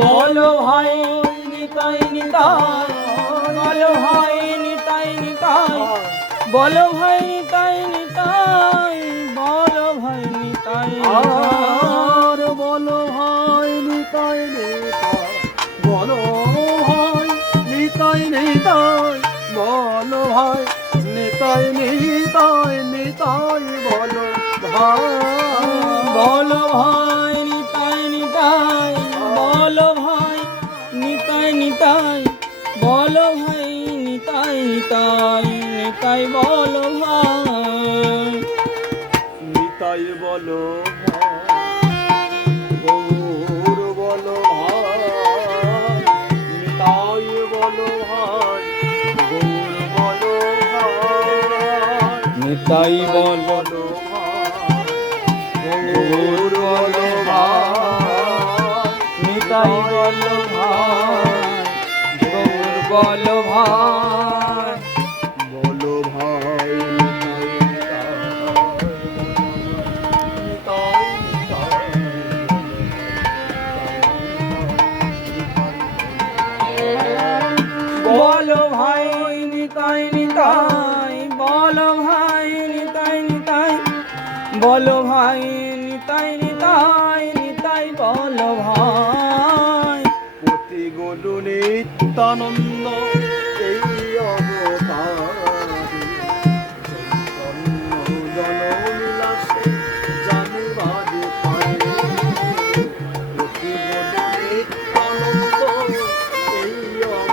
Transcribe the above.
বলো ভাই নিতাই নিতাই, বলো ভাই নিতাই নিতাই, বলো ভাই নিতাই নিতাই, বলো ভাই নিতাই আর বলো ভাই নিতাই নিতাই, বলো ভাই নিতাই নিতাই, বলো ভাই নিতাই নিতাই, নিতাই বলো ভাই। বলো ভাই নিতাই নিতাই, বলো ভাই নিতাই নিতাই, বলো ভাই নিতাই নিতাই, নিতাই বলো ভাই। নিতাই বলো ভাই, গৌর বলো ভাই, নিতাই বলো ভাই, গৌর বলো ভাই, নিতাই বলো বলো ভাই, গৌর বলো ভাই, নিতাই বলো ভাই, গৌর বলো ভাই। বলো ভাই নিতাই নিতাই, বলো ভাই নিতাই নিতাই, বলো ভাই নিতাই নিতাই, বলো ভাই নিতাই নিতাই, নিতাই বলো ভাই। পতি গরু নিত্যানন্দ